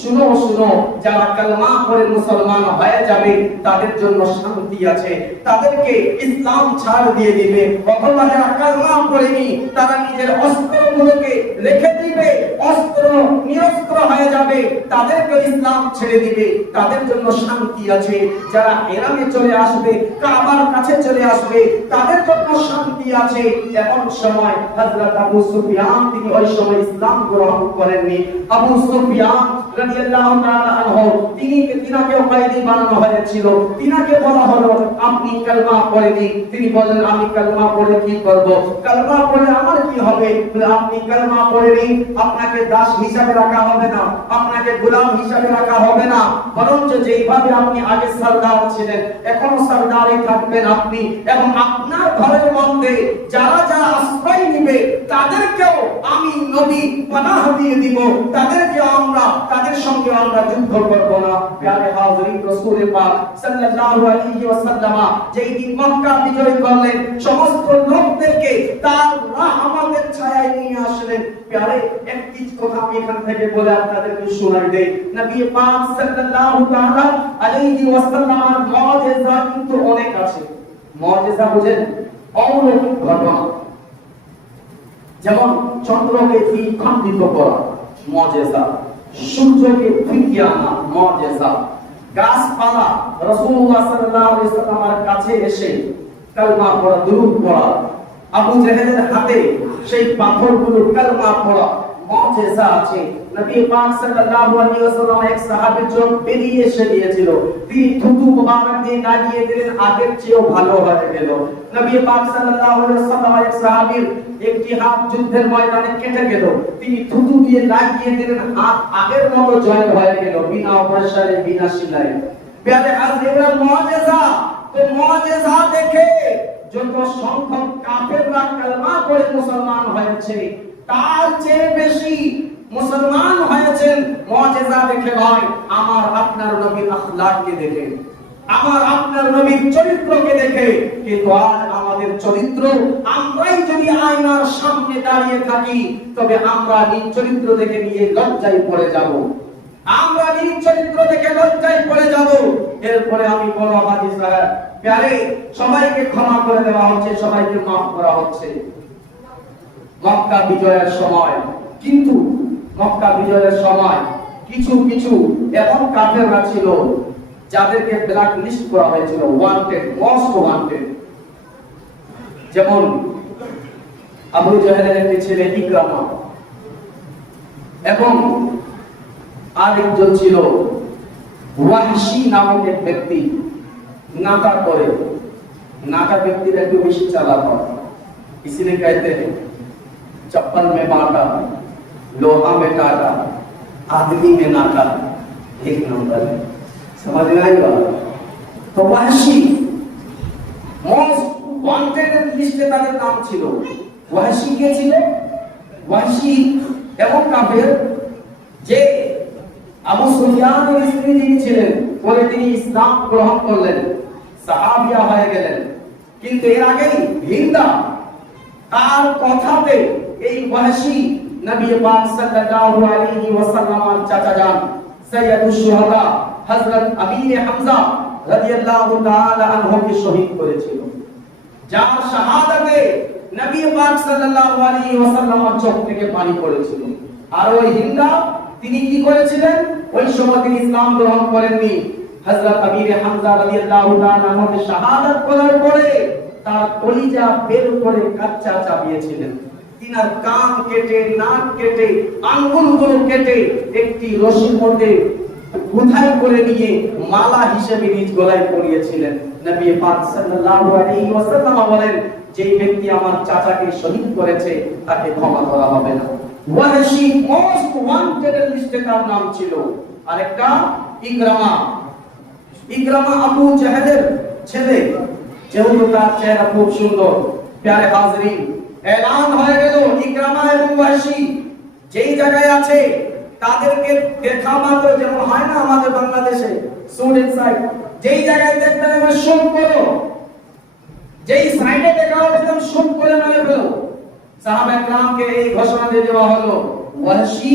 শুনো শুনো, যারা কালেমা পড়ে মুসলমান হয়ে যাবে তাদের জন্য শান্তি আছে, তাদেরকে ইসলাম ছাড় দিয়ে দিবে। অথবা যারা কালেমা পড়েনি তারা নিজের অস্ত্রগুলোকে রেখে দিবে, অস্ত্র নিরস্ত্র হয়ে যাবে, তাদেরকে ইসলাম ছেড়ে দিবে, তাদের জন্য শান্তি আছে। যারা ইরানে চলে আসবে, কাবার কাছে চলে আসবে, তাদের জন্য শান্তি আছে। এমন সময় হযরত আবু সুফিয়ান তিনি ওই সময় ইসলাম গ্রহণ করেননি। আবু সুফিয়ান রাদিয়াল্লাহু তাআলা আনহু তিনাকে কয়েদি বানানো হয়েছিল, তিনাকে বলা হলো আপনি কালেমা পড়ে দিন। তিনি বলেন আমি কালেমা পড়ে কি করব, কালেমা পড়ে আমার কি হবে? আপনি কালেমা পড়ে দিন, আপনাকে দাস হিসাবে রাখা হবে না, আপনাকে গোলাম হিসাবে রাখা হবে না, বরঞ্চ যেইভাবে আপনি আগে সরদার ছিলেন এখনো সরদারই থাকবেন আপনি, এবং আপনার ঘরের মধ্যে যারা যারা আশ্রয় নিবে তাদেরকেও আমি নবী পানাহ দিয়ে দিব, তাদেরকে আমরা তাদের সঙ্গে আমরা যুদ্ধ করব না। প্যারে হাজিরিন, রাসূল পাক সাল্লাল্লাহু আলাইহি ওয়াসাল্লাম যেই দিন মক্কা বিজয় করলেন সমস্ত লোকদেরকে তার রাহমাতের ছায়ায় নিয়ে আসলেন। প্যারে একটি কথা আমি এখান থেকে বলে আপনাদেরকে শোনাই দেই, নবী পাক সাল্লাল্লাহু তাআলা আলাইহি ওয়াসাল্লামের মুজিজা কিন্তু অনেক আছে। মুজিজা বুঝেন, অলৌকিক ঘটনা, যেমন চন্দ্রকে দ্বিখণ্ডিত করা মুজিজা, সূর্যকে ফিরিয়ে আনা মুজিজা, গাছপালা রাসূলুল্লাহ সাল্লাল্লাহু আলাইহি ওয়াসাল্লামের কাছে এসে কালেমা পড়া, দুরূদ পড়া, আবু জেহেলের হাতে সেই পাথরগুলো কালেমা পড়া মুজিজা আছে। নবী পাক সাল্লাল্লাহু আলাইহি ওয়াসাল্লাম এক সাহাবীর চোখ বেরিয়ে এসে দিয়েছিল, তিনি থুতু মুবারক দিয়ে লাগিয়ে দিলেন, আগের চেয়েও ভালো হয়ে গেল। নবী পাক সাল্লাল্লাহু আলাইহি ওয়াসাল্লাম এক সাহাবীর একটি হাত যুদ্ধের ময়দানে কেটে গেল, তিনি থুতু দিয়ে লাগিয়ে দিলেন, হাত আগের মতো জয়েন্ট হয়ে গেল, বিনা অপারেশনে বিনা সেলাই। প্যারে হাজিরা মুজিজা, তো মুজিজা দেখে যত সংখ্যক কাফেররা কালেমা পড়ে মুসলমান হয়েছে তার চেয়ে বেশি মুসলমান হয়েছেন মুজিজা দেখে নয়, আমার আপনার নবীর আখলাককে দেখে, আমার আপনার নবীর চরিত্রকে দেখে। কিন্তু আজ আমাদের চরিত্র, আমরাই যদি আয়নার সামনে দাঁড়িয়ে থাকি তবে আমরা নিজ চরিত্র দেখে নিয়ে লজ্জায় পড়ে যাব, আমরা নিজ চরিত্র দেখে লজ্জায় পড়ে যাব। এরপরে আমি বড় হাজি সাহেব, প্যারে সবাইকে ক্ষমা করে দেওয়া হচ্ছে, সবাইকে মাফ করা হচ্ছে। মক্কা বিজয়ের সময় কিন্তু মক্কা বিজয়ের সময় কিছু কিছু এমন কাফেররা ছিল যাদেরকে ব্ল্যাক লিস্ট করা হয়েছিল, ওয়ান্টেড, মোস্ট ওয়ান্টেড। যেমন আবু জাহেলের একটি ছেলে ইকরামা, এবং আরেকজন ছিল ওয়াহশী নামক এক ব্যক্তি, নাকা করে, नाका व्यक्ति रहते बेशी चालाक होता, इसीलिए कहते हैं चप्पल में बांटा, लोहा में काटा, आदमी में नाका, एक नंबर है। समझ में आई बात? तो वहशी मोस्ट वांटेड लिस्टे তাদের নাম ছিল। ওয়াহশী কে ছিল? ওয়াহশী এমন কাফের যে আবু সুফিয়ানের স্ত্রী যিনি ছিলেন, পরে তিনি ইসলাম গ্রহণ করলেন, সাহাবিয়া হয়ে গেলেন। কিন্তু এর আগেই হিন্দা তার কথাতে এই ওয়াহশী নবী পাক সাল্লাল্লাহু আলাইহি ওয়াসাল্লামের চাচা যান সৈয়দুশ শুহাদা হযরত আমির হামজা রাদিয়াল্লাহু তাআলা আনহুকে শহীদ করেছিল, যার শাহাদাতে নবী পাক সাল্লাল্লাহু আলাইহি ওয়াসাল্লামের চোখ থেকে পানি পড়েছিল। আর ওই হিন্দা তিনি কি করেছিলেন? ওই সময় তিনি ইসলাম গ্রহণ করেননি। হযরত আমির হামজা রাদিয়াল্লাহু তাআলা আনহুকে শাহাদাত করার পরে তার কলিজা বের করে কাচ্চা চাপিয়েছিলেন। তিনার কান কেটে, নাক কেটে, আঙ্গুলগুলো কেটে একটি রশির মধ্যে গুথাই করে নিয়ে মালা হিসেবে নিজ গলায় পরিয়েছিলেন। নবী পাক সাল্লাল্লাহু আলাইহি ওয়াসাল্লাম বলেন, যেই ব্যক্তি আমার চাচাকে শহীদ করেছে তাকে ক্ষমা করা হবে না। ওয়াহশী মোস্ট ওয়ান্টেড লিস্টে তার নাম ছিল। আরেকটা ইকরামা, ইকরামা আবু জাহেলের ছেলে, যেহেতু তার চেহারা খুব সুন্দর। প্যারে হাজরিন, এলান হয়ে গেল ইকরামা এবং ওয়াহশী যেই জায়গায় আছে তাদেরকে দেখা মাত্র, যেমন হয় না আমাদের বাংলাদেশে স্টুডেন্ট সাইড, যেই জায়গায় দেখবেন আমরা শুট করো, যেই সাইডে দেখা হবে একদম শুট করে মেরে ফেলো। সাহাবায়ে কেরামকে এই ঘোষণা দিয়ে দেওয়া হলো, ওয়াহশী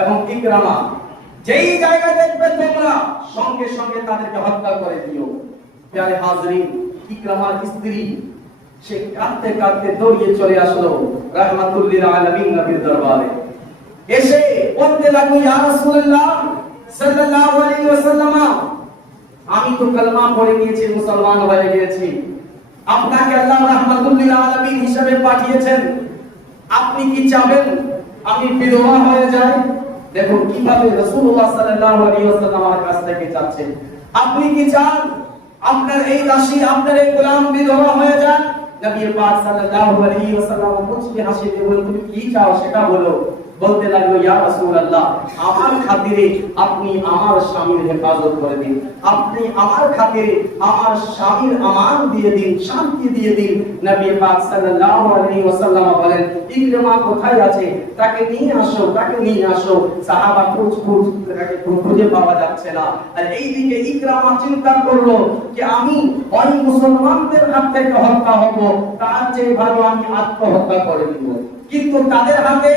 এবং ইকরামা যেই জায়গায় দেখবে তোমরা সঙ্গে সঙ্গে তাদেরকে হত্যা করে দিও। প্যারে হাজরিন, ইকরামার স্ত্রী সে কাঁদতে কাঁদতে দৌড়িয়ে চলে আসলো রাহমাতুল লিল আলামিন নবীর দরবারে। এসে বলতে লাগলো, ইয়া রাসূলুল্লাহ সাল্লাল্লাহু আলাইহি ওয়াসাল্লাম, আমি তো কালেমা পড়ে নিয়েছি, মুসলমান হয়ে গিয়েছি, আপনাকে আল্লাহ রাহমাতুল লিল আলামিন হিসেবে পাঠিয়েছেন, আপনি কি চাবেন আমি বিধবা হয়ে যাই? দেখুন কিভাবে রাসূলুল্লাহ সাল্লাল্লাহু আলাইহি ওয়াসাল্লাম আমার কাছ থেকে চাচ্ছেন, আপনি কি চান আপনার এই দাসী, আপনার এই গোলাম বিধবা হয়ে যান? নবী পাক সাল্লাল্লাহু আলাইহি ওয়াসাল্লাম মুচকি হাসি দিয়ে বললেন, তুমি কি চাও সেটা বলো। বলতে লাগলো, ইয়া রাসূলুল্লাহ, আমার খাতিরে আপনি আমার স্বামীর হেফাজত করে দিন, আপনি আমার খাতিরে আমার স্বামীর আমান দিয়ে দিন, শান্তি দিয়ে দিন। নবী পাক সাল্লাল্লাহু আলাইহি ওয়াসাল্লাম বলেন, ইকরামা কোথায় আছে, তাকে নিয়ে আসো, তাকে নিয়ে আসো। সাহাবা তাকে খুঁজে পাওয়া যাচ্ছে না। আর এইদিকে ইকরামা চিন্তা করলো যে আমি ওই মুসলমানদের হাত থেকে হত্যা হব, তার চেয়ে ভালো আমি আত্মহত্যা করে নিব। কিন্তু তাদের হাতে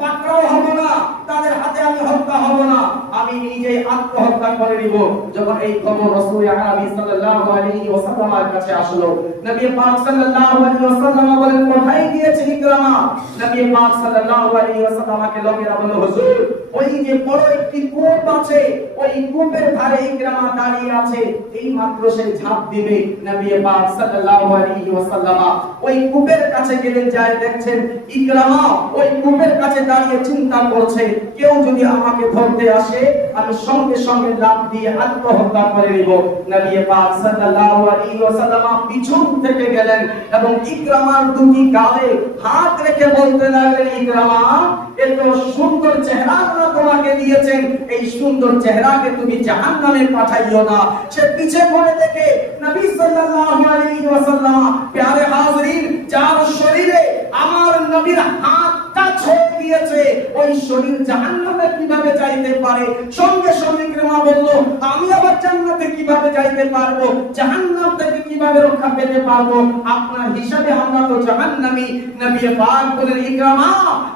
পাকড়াও হব না, তাদের হাতে আমি হত্যা হব না, আমি নিজেই আত্মহত্যা করে নিব। যখন এই খবর রাসূল আকরাম সাল্লাল্লাহু আলাইহি ওয়াসাল্লামের কাছে আসলো, নবী পাক সাল্লাল্লাহু আলাইহি ওয়াসাল্লাম বলেন, কোথায় গিয়েছে ইকরামা? নবী পাক সাল্লাল্লাহু আলাইহি ওয়াসাল্লামকে লোকেরা বলল, হুজুর ওই যে বড় একটি কূপ আছে, ওই কূপের ধারে ইকরামা দাঁড়িয়ে আছে, এই মাত্র সে ঝাঁপ দিবে। নবী পাক সাল্লাল্লাহু আলাইহি ওয়াসাল্লাম ওই কূপের কাছে গেলেন, যায় দেখছেন ইকরামা ওই কূপের কাছে দাঁড়িয়ে চিন্তা করছে, কেউ যদি আমাকে ধরতে আসে আমি সঙ্গে সঙ্গে লাফ দিয়ে আত্মহত্যা করে নিব। নবী পাক সাল্লাল্লাহু আলাইহি ওয়াসাল্লাম পিছন থেকে গেলেন এবং ইকরামার দুটি গালে হাত রেখে বলতে লাগলেন, ইকরামা এত সুন্দর চেহারা আল্লাহ তোমাকে দিয়েছেন, এই সুন্দর চেহারাকে তুমি জাহান্নামে পাঠাইও না। সে পিছে পড়ে দেখে নবী সাল্লাল্লাহু আলাইহি ওয়াসাল্লাম, প্যারে হাজরিন, যার শরীরে আমার নবীর হাতটা ছুঁয়ে দিয়েছে, ওই শরীর জাহান্নামে কিভাবে যাইতে পারে? সঙ্গে সঙ্গে ইকরামা বলল, আমি আবার জান্নাতে কিভাবে যাইতে পারবো, জাহান্নাম থেকে কিভাবে রক্ষা পেতে পারবো? আপনার হিসাবে আমরা তো জাহান্নামী। নবী পাক বলেন, ইকরামা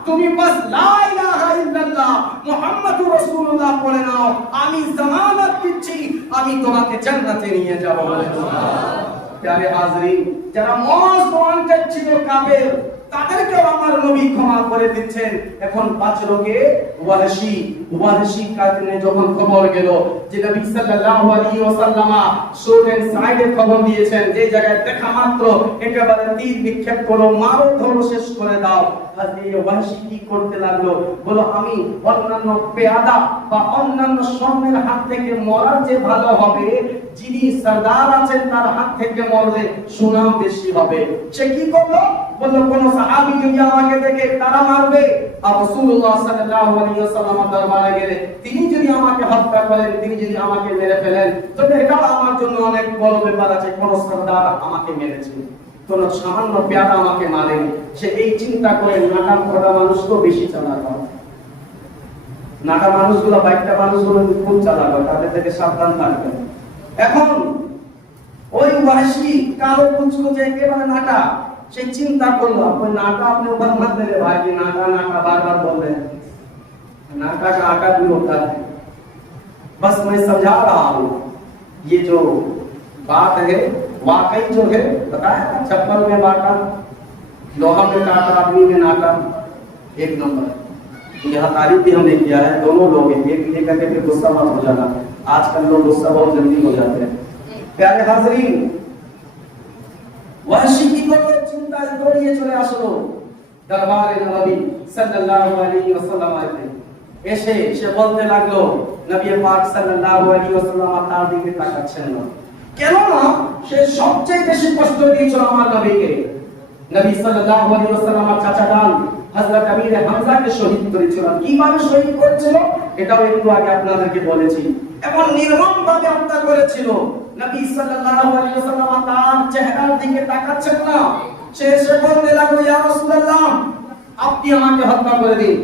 তুমি বাস লা ইলাহা ইল্লাল্লাহ মুহাম্মাদুর রাসূলুল্লাহ পড়ে নাও, আমি জামানত দিচ্ছি আমি তোমাকে জান্নাতে নিয়ে যাব। প্যারে হাজরিন, যারা মোস্ট ওয়ান্টেড ছিল কাফের, তাদেরকেও আমার নবী ক্ষমা করে দিচ্ছেন। এখন বাঁচলো কে? ওয়াহশী। ওয়াহশী কাছে যখন খবর গেল যে নবী সাল্লাল্লাহু আলাইহি ওয়াসাল্লাম সুরেন সাইডে খবর দিয়েছেন, যে জায়গায় দেখা মাত্র একেবারে তীর নিক্ষেপ করো, মারো, ধরো, শেষ করে দাও। হাজরত ওয়াহশী কি করতে লাগলো? বলো, আমি অন্যান্য পেয়াদা বা অন্যান্য সৈন্যের হাত থেকে মরার যে ভালো হবে, যিনি সরদার আছেন তার হাত থেকে মরলে সুনাম বেশি হবে। সে কি করলো? বললো, কোন সাহাবী যদি আমাকে দেখে তারা মারবে, আর রাসূলুল্লাহ সাল্লাল্লাহু আলাইহি ওয়াসাল্লাম দরবারে গেলে তিনি যদি আমাকে হত্যা করেন, তিনি যদি আমাকে মেরে ফেলেন, তবে এটা আমার জন্য অনেক বড় ব্যাপার আছে। কোন সরদার আমাকে মেরেছে, কোন সামান্য পেয়াদা আমাকে মারেনি। সে এই চিন্তা করে নাটা ফোটা মানুষ তো বেশি চালাক হয়, নাটা মানুষগুলো, বাইকটা মানুষগুলো খুব চালাক হয়, তাদের থেকে সাবধান থাকবেন। এখন ওই ওয়াহশী কালো কুচকুচে একেবারে নাটা, সে চিন্তা করলো, ওই নাটা আপনি ऊपर मत दे भाई जी, नाटा नाटा बार बार बोल रहे हैं, नाटा का आटा भी होता है। बस मैं समझा रहा हूँ, ये जो बात है वाकई जो है, बताया ना, चप्पल में बाटा, लोहा में काटा, आदमी में नाटा, एक नंबर। यहाँ तारीफ भी हमने किया है, दोनों लोग एक करके फिर गुस्सा मत हो जाना, आजकल लोग गुस्सा बहुत जल्दी हो जाते हैं। प्यारे हाजरीन, ওয়াহশী কি করলো? চিন্তায় দৌড়িয়ে চলে আসলো দরবারে নবী সাল্লাল্লাহু আলাইহি ওয়াসাল্লাম। এসে সে বলতে লাগলো, নবী পাক সাল্লাল্লাহু আলাইহি ওয়াসাল্লাম তার দিকে তাকাচ্ছেন না। কেন না? সে সবচেয়ে বেশি কষ্ট দিয়েছিল আমার নবীকে। নবী সাল্লাল্লাহু আলাইহি ওয়াসাল্লাম চাচা যান হযরত আমির হামজাকে শহীদ করেছিল। কিভাবে শহীদ করেছিল এটাও একটু আগে আপনাদেরকে বলেছি। এমন নির্মমভাবে হত্যা করেছিল, নবী সাল্লাল্লাহু আলাইহি ওয়াসাল্লাম তার চেহারার দিকে তাকাচ্ছেন না। সে এসে বলতে লাগলো, ইয়া রাসূলুল্লাহ, আপনি আমাকে হত্যা করে দিন,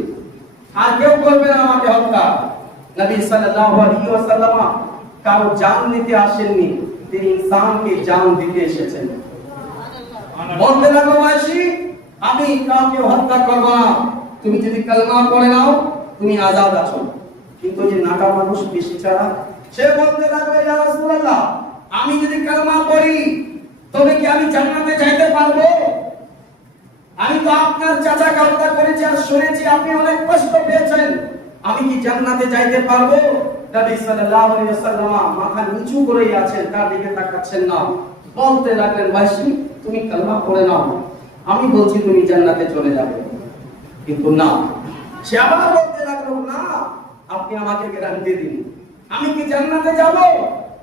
আর কেউ করবে না আমাকে হত্যা। নবী সাল্লাল্লাহু আলাইহি ওয়াসাল্লাম কারো জান নিতে আসেননি, তিনি ইনসানকে জান দিতে এসেছেন। বলতে লাগলো, ওয়াইশি, আমি কাউকে হত্যা করব না, তুমি যদি কালেমা পড়ে নাও তুমি আজাদ আছো। কিন্তু যে নাকা মানুষ বেশি ছাড়া, সে বলতে লাগলো, ইয়া রাসূলুল্লাহ, আমি যদি কালেমা পড়ি তবে কি আমি জান্নাতে যাইতে পারবো? আমি তো আপনার চাচাকে হত্যা করেছি আর শুনেছি আপনি অনেক কষ্ট পেয়েছেন, আমি কি জান্নাতে যাইতে পারবো? নবী সাল্লাল্লাহু আলাইহি ওয়াসাল্লাম মাথা নিচু করে আছেন, তার দিকে তাকাচ্ছেন না। বলতে লাগলেন, ভাইসি, তুমি কালেমা পড়ে নাও, আমি বলছি তুমি জান্নাতে চলে যাবে। কিন্তু না, সে আবার বলতে লাগলো, না, আপনি আমাকে গ্যারান্টি দিন, আমি কি জান্নাতে যাব?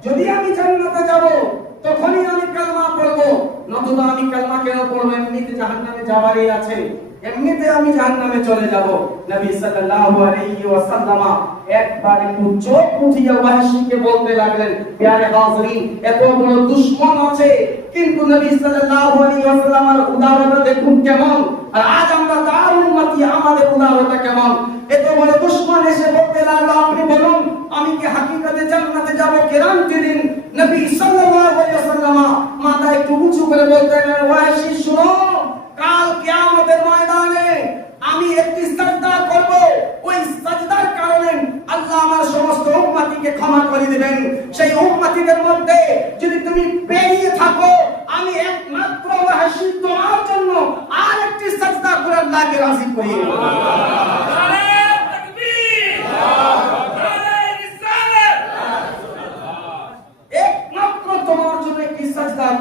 যদি আমি জান্নাতে যাব তখনই আমি কালেমা পড়বো, নতুবা আমি কালেমা কেন পড়বো? এমনিতে জাহান্নামে যাওয়ারই আছে, এমনিতে আমি জাহান্নামে চলে যাব। নবী সাল্লাল্লাহু আলাইহি ওয়াসাল্লাম একবার একটু চোখ উঠিয়ে ওয়াহশীকে বলতে লাগলেন, প্যারে হাজরিন, এত বড় দুশমন আছে, কিন্তু নবী সাল্লাল্লাহু আলাইহি ওয়াসাল্লামের উদারতা দেখুন কেমন, আর আজ আমরা তার উম্মতি, আমাদের উদারতা কেমন। এত বড় দুশমন এসে বলতে লাগলো, আপনি বলুন আমি কি হাকিকতে জান্নাতে যাব? গ্যারান্টি দিন। নবী সাল্লাল্লাহু আলাইহি ওয়াসাল্লাম মাথা একটু উঁচু করে বলতে লাগলেন, ওয়াহশী, শুনো, কাল কিয়ামতের ময়দানে আমি একটি সাজদা করব, ওই সাজদার কারণে আল্লাহ আমার সমস্ত উম্মতিকে ক্ষমা করে দিবেন। সেই উম্মতিদের মধ্যে যদি তুমি পেয়ে থাকো, আমি একমাত্র ওয়াহশী তোমার জন্য আরেকটি সাজদা করে আল্লাহকে রাজি করি।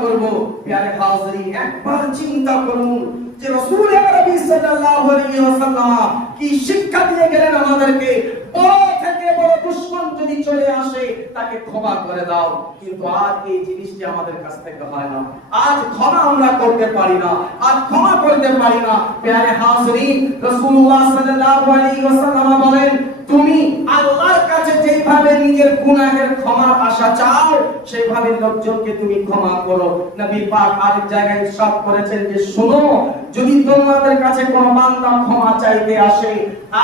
করব। প্যারে হাজরিন, একবার চিন্তা করুন যে রাসূল আরবি সাল্লাল্লাহু আলাইহি ওয়াসাল্লাম কি শিক্ষা দিয়ে গেলেন আমাদেরকে। বড় থেকে বড় দুশমন যদি চলে আসে তাকে ক্ষমা করে দাও, কিন্তু আজ এই জিনিসটি আমাদের কাছ থেকে হয় না। আজ ক্ষমা আমরা করতে পারি না, আজ ক্ষমা করতে পারি না। প্যারে হাজরিন, রাসূলুল্লাহ সাল্লাল্লাহু আলাইহি ওয়াসাল্লাম বলেন, তুমি আল্লাহর কাছে যেভাবে নিজের গুনাহের ক্ষমার আশা চাও, সেইভাবে লোকজনকে তুমি ক্ষমা করো। নবী পাক আরেক জায়গায় ইরশাদ করেছেন যে, শোনো, যদি তোমাদের কাছে কোন বান্দা ক্ষমা চাইতে আসে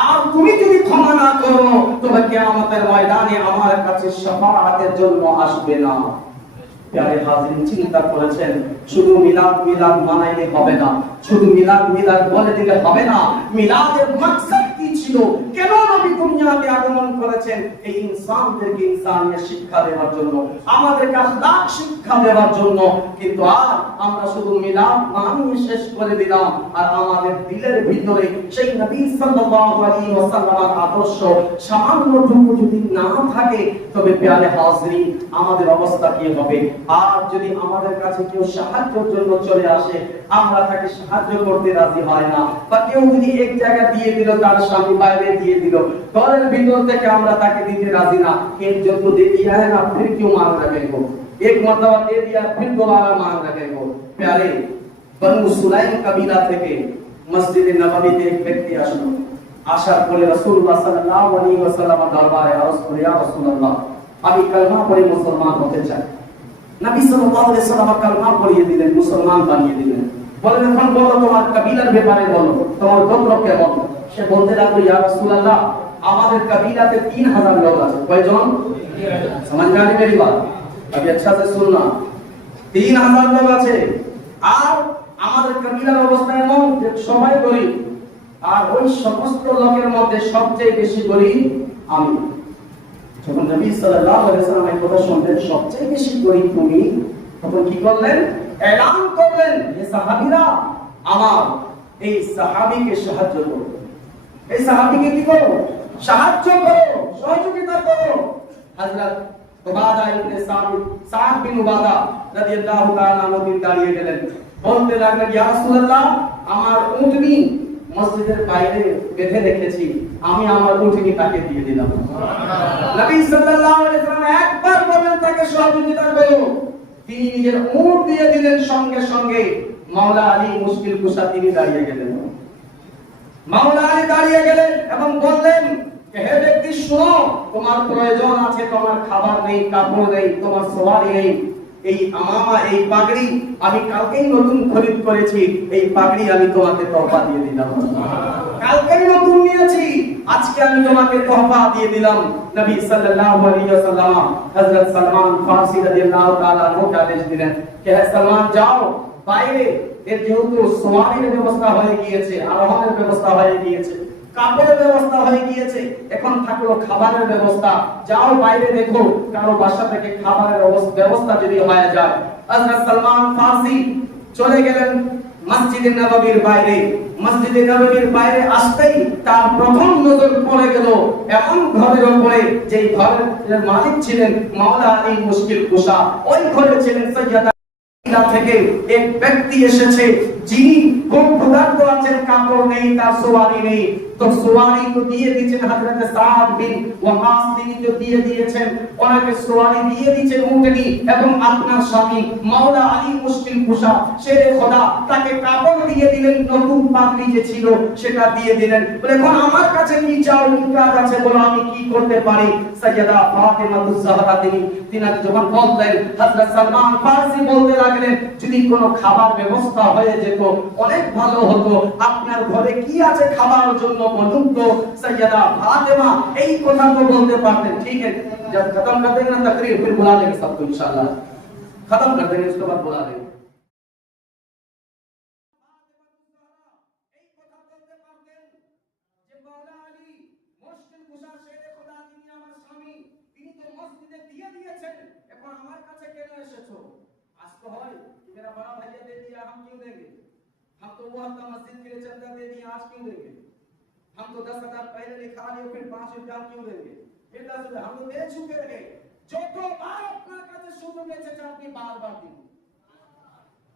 আর তুমি যদি ক্ষমা না করো, তবে কিয়ামতের ময়দানে আমার কাছে শাফাআতের জন্য আসবে না। প্যারে হাজরিন, চিন্তা করেছেন, শুধু মিলাদ মিলাদ মানাইলে হবে না, শুধু মিলাদ মিলাদ বলে দিলে হবে না। মিলাদের মাকসাদ কি ছিল? কেন নবী দুনিয়াতে আগমন করেছেন? এই ইনসানদেরকে ইনসানিয়ত শিক্ষা দেওয়ার জন্য, আমাদেরকে আখলাক শিক্ষা দেওয়ার জন্য। কিন্তু আর আমরা শুধু মিলাদ মানিয়ে শেষ করে দিলাম, আর আমাদের দিলের ভিতরে সেই নবী সাল্লাল্লাহু আলাইহি ওয়াসাল্লামের আদর্শ সামান্যটুকু যদি না থাকে, তবে প্যারে হাজরিন, আমাদের অবস্থা কি হবে? আর যদি আমাদের কাছে কেউ সাহায্যের জন্য চলে আসে, আমরা তাকে সাহায্য করতে রাজি হয় না, বা কেউ যদি এক জায়গা দিয়ে দিল, তার স্বামী বাইরে দিয়ে দিল, ঘরের ভিতর থেকে আমরা তাকে দিতে রাজি না। এর জন্য दे दिया है ना, फिर क्यों मांग रहे हो? एक मर्तबा दे दिया, फिर दोबारा मांग रहे हो। प्यारे, बनु सुलाइम कबीला থেকে মসজিদে নববীতে এক ব্যক্তি আসলো। আসার পরে রাসূলুল্লাহ সাল্লাল্লাহু আলাইহি ওয়াসাল্লামের দরবারে আরজ করে, ইয়া রাসূলুল্লাহ, আমি কালেমা পড়ে মুসলমান হতে চাই। নবী সাল্লাল্লাহু আলাইহি ওয়াসাল্লাম কালেমা পড়িয়ে দিলেন, মুসলমান বানিয়ে দিলেন। বলেন, এখন বলো তোমার কবিলার ব্যাপারে বলো, তোমার গোত্র কেমন? সে বলতে লাগলো, ইয়া রাসূলুল্লাহ, আমাদের কবিলাতে 3000 লোক আছে। কয়জন? समझ में आ रही मेरी बात? अभी अच्छा से सुनना। 3000 লোক আছে, আর আমাদের কবিলার অবস্থা এমন যে সবাই গরিব, আর ওই সমস্ত লোকের মধ্যে সবচেয়ে বেশি গরিব আমি। যখন নবী সাল্লাল্লাহু আলাইহি ওয়াসাল্লাম এই কথা শুনলেন, সবচেয়ে বেশি গরিব তুমি, তখন কি করলেন? এলান করলেন, হে সাহাবীরা, আমার এই সাহাবীকে সাহায্য করো, এই সাহাবীকে কি করো? সাহায্য করো, সহযোগিতা করো। হযরত উবাদা ইবনে সামিত, সাদ বিন উবাদা রাদিয়াল্লাহু তাআলা আনহু দাঁড়িয়ে গেলেন, বলতে লাগলেন, ইয়া রাসূলুল্লাহ, আমার উটনি মসজিদের বাইরে বেঁধে রেখেছি, আমি আমার উটনি তাকে দিয়ে দিলাম। নবী সাল্লাল্লাহু আলাইহি ওয়াসাল্লাম একবার বললেন তাকে সহযোগিতা করো, তিনি নিজের উট দিয়ে দিলেন। সঙ্গে সঙ্গে মাওলা আলী মুশকিল কুশা তিনি দাঁড়িয়ে গেলেন। মাওলা আলী দাঁড়িয়ে গেলেন এবং বললেন, হে ব্যক্তি শুনো, তোমার প্রয়োজন আছে, তোমার খাবার নেই, কাপড় নেই, তোমার সওয়ারি নেই, এই আমামা, এই পাগড়ি আমি কালকেই নতুন খরিদ করেছি, এই পাগড়ি আমি তোমাকে তোহফা দিয়ে দিলাম। কালকেই নতুন নিয়েছি, আজকে আমি তোমাকে তোহফা দিয়ে দিলাম। নবী সাল্লাল্লাহু আলাইহি ওয়াসাল্লাম হযরত সালমান ফারসি রাদিয়াল্লাহু তাআলা আনহুকে আদেশ দিলেন, হে সালমান যাও বাইরে, এর যেহেতু সওয়ারির ব্যবস্থা হয়ে গিয়েছে, আরোহণের ব্যবস্থা হয়ে গিয়েছে, কাপড়ের ব্যবস্থা হয়ে গিয়েছে, এখন থাকলো খাবারের ব্যবস্থা, যাও বাইরে দেখো কারো বাসা থেকে খাবারের ব্যবস্থা যদি হয়ে যায়। হযরত সালমান ফারসি চলে গেলেন মসজিদে নববীর বাইরে। মসজিদে নববীর বাইরে আসতেই তার প্রথম নজর পড়ে গেল এমন ঘরের উপরে, যে ঘরের মালিক ছিলেন মাওলা আলী মুশকিল কুশা। ওই ঘরে ছিলেন সাইয়্যিদা থেকে এক ব্যক্তি এসেছে, যিনি খুব ক্ষুধার্ত আছেন, কাপড় নেই, তার সওয়ারি নেই। তো সওয়ারি তো দিয়ে দিয়েছেন হযরত সাদ বিন ওয়াকাস, তিনি তো দিয়ে দিয়েছেন, ওনাকে সওয়ারি দিয়ে দিয়েছেন উটনি। এবং আপনার স্বামী মাওলা আলী মুশকিল কুশা শেরে খোদা তাকে কাপড় দিয়ে দিলেন, নতুন পাগড়ি যে ছিল সেটা দিয়ে দিলেন। বলে এখন আমার কাছে কি চাও, কি কাজ আছে বলো, আমি কি করতে পারি। সাইয়্যিদা ফাতেমাতুজ জাহরা তিনি যখন বললেন, হযরত সালমান ফারসি বলতে লাগলেন, যদি কোনো খাবার ব্যবস্থা হয়ে যেত অনেক ভালো হতো, আপনার ঘরে কি আছে খাবার জন্য বলুন তো। সাইয়্যিদা ফাতেমা এই কথা তো বলতে পারতেন, ঠিক আছে जब खत्म कर देंगे ना तकरीर, फिर बुला लेंगे सबको इंशाल्लाह, खत्म कर देंगे उसके बाद बुला लेंगे। मेरा बड़ा भैया दे दिया, हम क्यों देंगे? हम तो वो हफ्ता मस्जिद के लिए चंदा दे दिया, आज क्यों देंगे? हम तो 10,000 पहले लिखा लिए, फिर 5,000 क्यों देंगे? फिर 10,000 हम तो दे चुके हैं। जो तो बार अपना कहते शुरू में से चाहती बार-बार दी।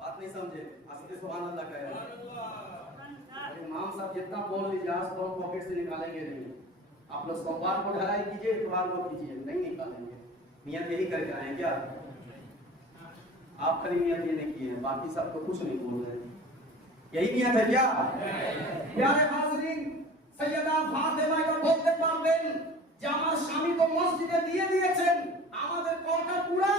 बात नहीं समझे? आस्ते सुभान अल्लाह कह रहे हैं। इमाम साहब जितना बोल लीजिए, आज तो पॉकेट से निकालेंगे नहीं। आप लोग सोमवार को ढलाई कीजिए, इतवार को कीजिए, नहीं निकालेंगे। नियत यही करके आए क्या? आप खाली नियत ये नहीं किए, बाकी सब तो कुछ नहीं बोल रहे। यही नियत है क्या? प्यारे हाज़रीन, सैयदा फातिमा को बोलते পারবেন যে আমার স্বামী তো মসজিদে দিয়ে দিয়েছেন, আমাদের কথা পুরা,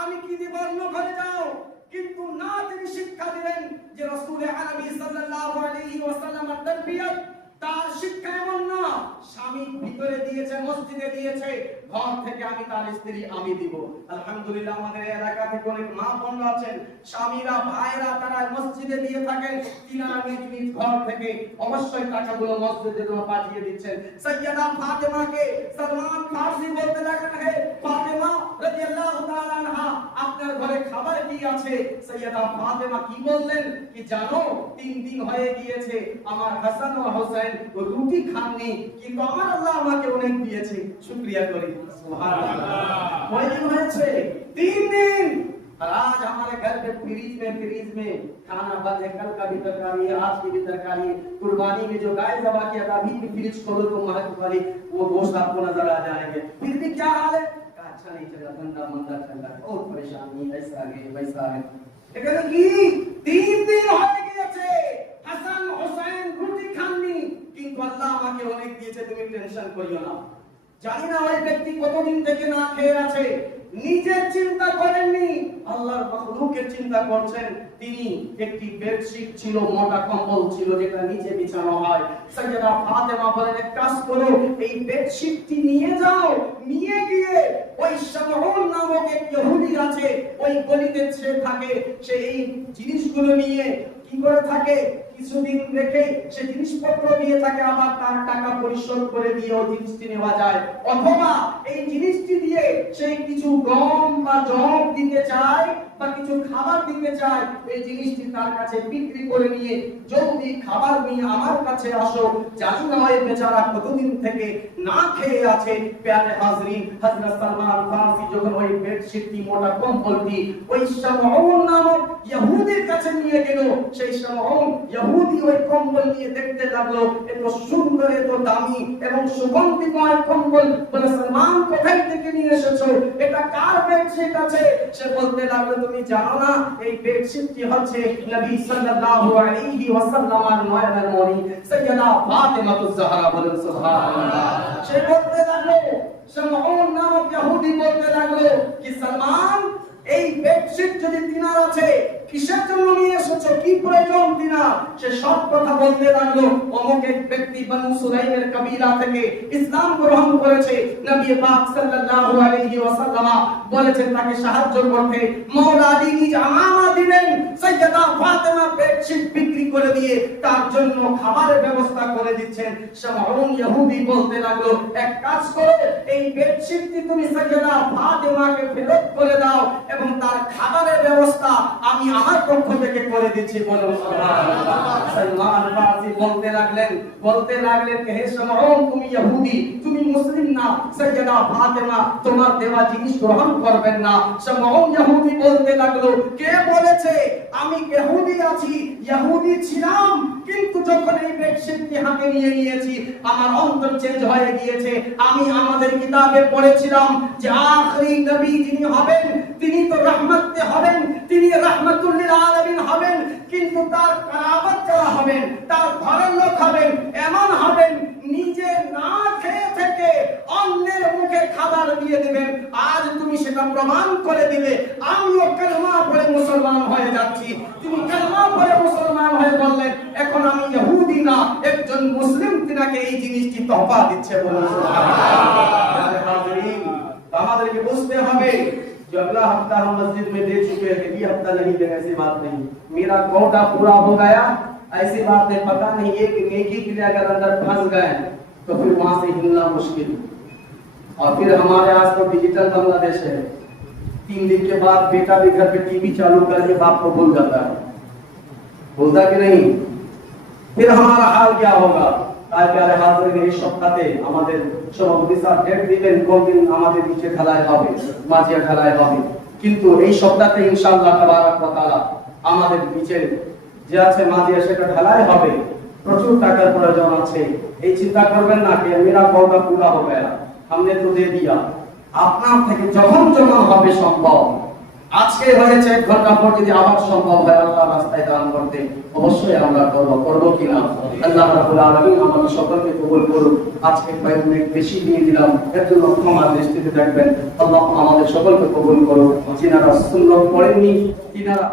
আমি কি দিব অন্য ঘরে যাও। কিন্তু না, তিনি শিক্ষা দিলেন যে রাসূল আরবি সাল্লাল্লাহু আলাইহি ওয়াসাল্লামের তারবিয়ত, তার শিক্ষা এমন না স্বামী ভিতরে দিয়েছে, মসজিদে দিয়েছে, ঘর থেকে আমি তার স্ত্রী আমি দিব। আলহামদুলিল্লাহ আমাদের এলাকা থেকে অনেক মা বোন আছেন, স্বামীরা ভাইরা তারা মসজিদে দিয়ে থাকেন, তিনারা নিজ নিজ ঘর থেকে অবশ্যই টাকাগুলো মসজিদে জন্য পাঠিয়ে দিচ্ছেন। সাইয়্যিদা ফাতেমাকে সালমান ফারসি বলতে লাগলেন, হে ফাতেমা রাদিয়াল্লাহু তাআলা আনহা, আপনার ঘরে খাবার কি আছে? সাইয়্যিদা ফাতেমা কি বললেন কি জানো, 3 দিন হয়ে গিয়েছে আমার হাসান ও হোসেন রুটি খাননি, কিন্তু আমার আল্লাহ আমাকে অনেক দিয়েছে, শুকরিয়া করি। সুবহানাল্লাহ। কয় দিন হয়েছে? 3 दिन। और आज हमारे घर पे फ्रीज में खाना बंद है, कल का भी तरकारी है, आज की भी तरकारी है। कुर्बानी में जो गाय ज़बह किया था, अभी भी फ्रिज खोलो तो महक वाली वो गोश्त आपको नजर आ जाएंगे। फिर भी क्या हाल है? अच्छा नहीं चल रहा, गंदा मंदा चल रहा है, बहुत परेशानी, ऐसा है वैसा है। এখানে কি 3 দিন হয়ে গিয়েছে হাসান হোসেন রুটি খাননি, কিন্তু আল্লাহ আমাকে অনেক দিয়েছে, তুমি টেনশন করিও না। জানি না ওই ব্যক্তি কতদিন থেকে না খেয়ে আছে, নিজের চিন্তা করেননি, আল্লাহর মাখলুকের চিন্তা করছেন। তিনি একটি বেডশিট ছিল, মোটা কম্বল ছিল, যেটা নিচে বিছানো হয়। সাইয়্যিদা ফাতেমা বলেন, এক কাজ করো, এই বেডশিটটি নিয়ে যাও, নিয়ে গিয়ে ওই শামউন নামক এক ইহুদি আছে, ওই গলিতে সে থাকে, সে এই জিনিসগুলো নিয়ে কি করে থাকে, কিছুদিন রেখে সে জিনিসপত্র দিয়ে থাকে, আবার তার টাকা পরিশোধ করে দিয়ে ওই জিনিসটি নেওয়া যায়। অথবা এই জিনিসটি দিয়ে সে কিছু গম বা জব দিতে চায় বা কিছু খাবার দিতে চায়, এই জিনিসটি তার কাছে বিক্রি করে নিয়ে যদি খাবার নিয়ে আমার কাছে আসো, জানি না ওই বেচারা কতদিন থেকে না খেয়ে আছে। প্যারে হাজরিন, হযরত সালমান ফারসি যখন ওই বেডশিটটি, মোটা কম্বলটি ওই শামউন নামক ইহুদির কাছে নিয়ে গেল, সেই শামউন ইহুদি ওই কম্বল নিয়ে দেখতে লাগলো, এত সুন্দর, এত দামি এবং সুগন্ধিময় কম্বল। বলে, সালমান কোথায় থেকে নিয়ে এসেছো? এটা কার বেডশিট আছে? সে বলতে লাগলো, তুমি জানো না এই বেডশিটটি হচ্ছে নবী সাল্লাল্লাহু আলাইহি ওয়াসাল্লামের নয়নের মণি সাইয়্যিদা ফাতেমাতুজ জাহরা। বলেন সুবহানাল্লাহ। সে বলতে লাগলো, শামউন নামক ইহুদি বলতে লাগলো কি সালমান, এই বেডশিট যদি তিনার আছে, কিসের জন্য নিয়ে এসেছো, কি প্রয়োজন তিনার? সে সব কথা বলতে লাগলো। অমুক এক ব্যক্তি বনু সুলাইমের কবিলা থেকে ইসলাম গ্রহণ করেছে, নবী পাক সাল্লাল্লাহু আলাইহি ওয়াসাল্লাম বলেছেন তাকে সাহায্য করতে। মাওলা আলী নিজ আমানত দিলেন, সাইয়্যিদা ফাতেমা বেডশিট বিক্রি করে দিয়ে তার জন্য খাবারের ব্যবস্থা করে দিচ্ছেন। শামউন ইহুদি বলতে লাগলো, এক কাজ করো, এই বেডশিটটি তুমি সাইয়্যিদা ফাতেমাকে ফেরত করে দাও এবং তার খাবারের ব্যবস্থা আমি আমার পক্ষ থেকে করে দিচ্ছি। বলুন সুবহানাল্লাহ। সালমান ফারসি বলতে লাগলেন হে শামউন, তুমি ইহুদি, তুমি মুসলিম না, সাইয়্যিদা ফাতেমা তোমার দেওয়া জিনিস গ্রহণ করবেন না। শামউন ইহুদি বলতে লাগলো, কে বলেছে আমি ইহুদি আছি? ইহুদি ছিলাম, কিন্তু যখন এই বেডশিটটি হাতে নিয়ে নিয়েছি আমার অন্তর চেঞ্জ হয়ে গিয়েছে। আমি আমাদের কিতাবে পড়েছিলাম যে আখরি নবী যিনি হবেন তিনি তো রহমতে হবেন, তিনি রাহমাতুল লিল আলামিন হবেন, কিন্তু তার কারাবাত যারা হবেন, তার ঘরের লোক হবেন, এমন হবেন নিজে না খেয়ে থেকে অন্যের মুখে খাবার দিয়ে দিবেন। আজ তুমি সেটা প্রমাণ করে দিলে আমিও কালেমা পড়ে মুসলমান হয়ে যাচ্ছি। তুমি কালেমা পড়ে মুসলমান হয়ে বললেন এখন আমি ইহুদি না, একজন মুসলিম তিনাকে এই জিনিসটি তহফা দিচ্ছে। বলুন সুবহানাল্লাহ। হাজিরিন, আমাদেরকে বুঝতে হবে जो अगला हफ्ता हम मस्जिद में दे चुके हैं, ये हफ्ता नहीं देना, ऐसी बात नहीं। मेरा कोटा पूरा हो गया ऐसी बात नहीं। पता नहीं एक नेकी के लिए अगर अंदर फंस गए तो फिर वहां से हिलना मुश्किल। और फिर हमारे आस पास डिजिटल बांग्लादेश है, 3 दिन के बाद बेटा भी घर पे टीवी चालू करके बाप को भूल जाता है, भूलता कि नहीं? फिर हमारा हाल क्या होगा? তাই প্যারে হাজিরিন, এই সপ্তাহে আমাদের সভাপতি স্যার ডেট দিবেন কোন দিন আমাদের নিচে খেলায় হবে, মাঝিয়া খেলায় হবে। কিন্তু এই সপ্তাহে ইনশাআল্লাহ তাবারাক ওয়া তাআলা আমাদের নিচে যে আছে মাঝিয়া সেটা খেলায় হবে। প্রচুর টাকার প্রয়োজন আছে। এই চিন্তা করবেন না যে মেরা কোটা পুরা हो गया, हमने तो दे दिया। আপনার থেকে যখন হবে সম্ভব, আজকে হয়েছে 1 ঘন্টা পর যদি আবার সম্ভব হয় আল্লাহর রাস্তায় দান করতে, অবশ্যই আমরা করব কিনা? আল্লাহ রাব্বুল আলামিন আমাদের সকলকে কবুল করুন। আজকে অনেক বেশি দিয়ে দিলাম, এর জন্য ক্ষমার দৃষ্টিতে দেখবেন। আল্লাহ আমাদের সকলকে কবুল করুন। যিনারা সুন্নাত পড়েননি, তিনারা